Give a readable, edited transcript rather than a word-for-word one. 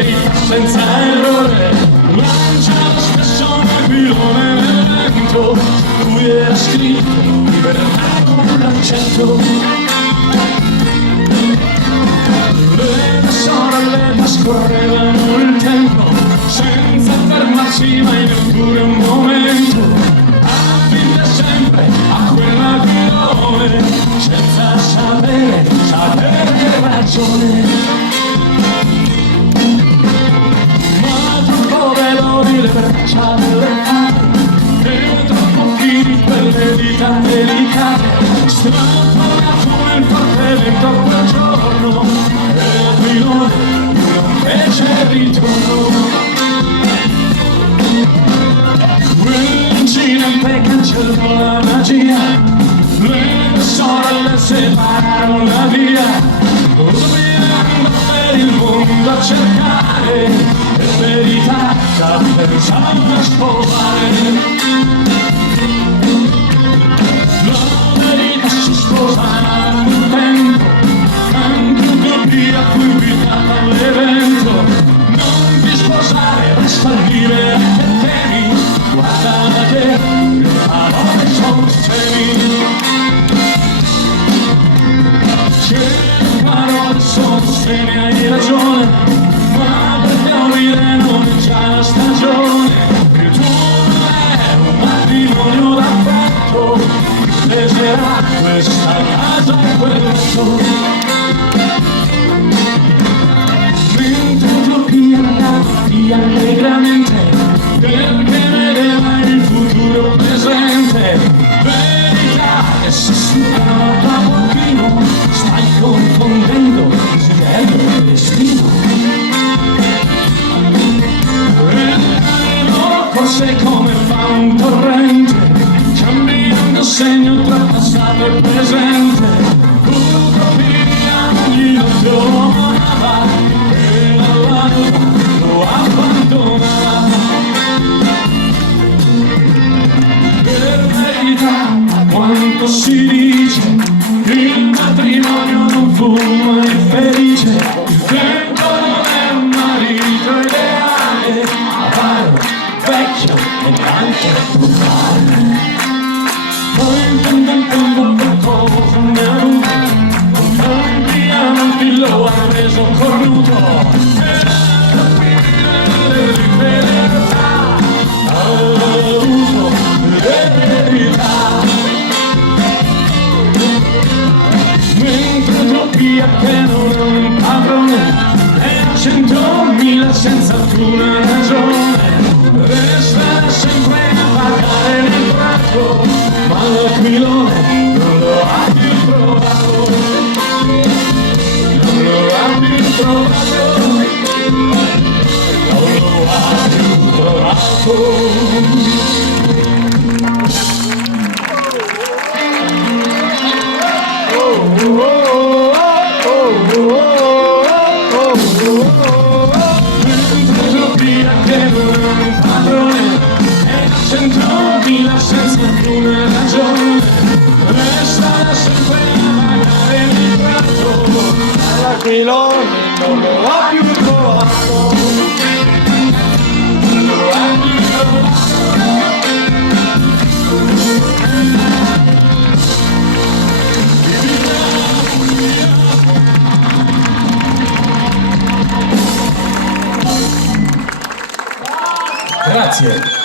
verità senza errore, lancia lo stesso aquilone nel vento, cui era scritto libertà con l'accento. Le sorelle scorrevano il tempo senza fermarsi mai neppure un momento, affine sempre a quell'aquilone senza sapere che ragione. Ma troppo veloci le braccia delle carte e troppo fini per le dita delicate, strappolato nel forte vento quel giorno e l'aquilone non fece ritorno. Quell'incidente cancellò la magia, le sorelle separarono la via, lui andò per il mondo a cercare le verità che pensava sposare. La verità si sposava un tempo, anche utopia fu invitata all'evento. Non ti sposare, resta vivere che temi, guarda che le parole sono semi. Che le parole sono semi, hai ragione, ma per fiorire non è già la stagione. Il tuo non è un matrimonio d'affetto, peserà questa casa e quel letto. Mentre utopia andava via allegramente, perché vedeva il futuro presente. Verità che si superava da pochino, stai confondendo desiderio e destino. E l'animo corse come fa un torrente, cambiando segno tra passato e presente. Utopia ogni notte lo amava e l'alba lo abbandonava. Per verità, quanto si dice, il matrimonio non fu mai felice. Il tempo non è un marito ideale, avaro, vecchio e anche brutale. Poi in fondo qualcosa ne ha avuto, un cambiamento lo ha reso cornuto. La fine delle libertà, all'uso delle verità. Mentre utopia che non ha un padrone e a 100.000 senza alcuna ragione, resterà sempre a pagare l'imbrato, ma l'aquilone non lo ha più trovato, non lo ha più trovato, non lo ha più trovato. Senza alcuna ragione, resta sempre a pagare l'imbrato, l'aquilone non lo ha più trovato, non lo ha più trovato. Grazie.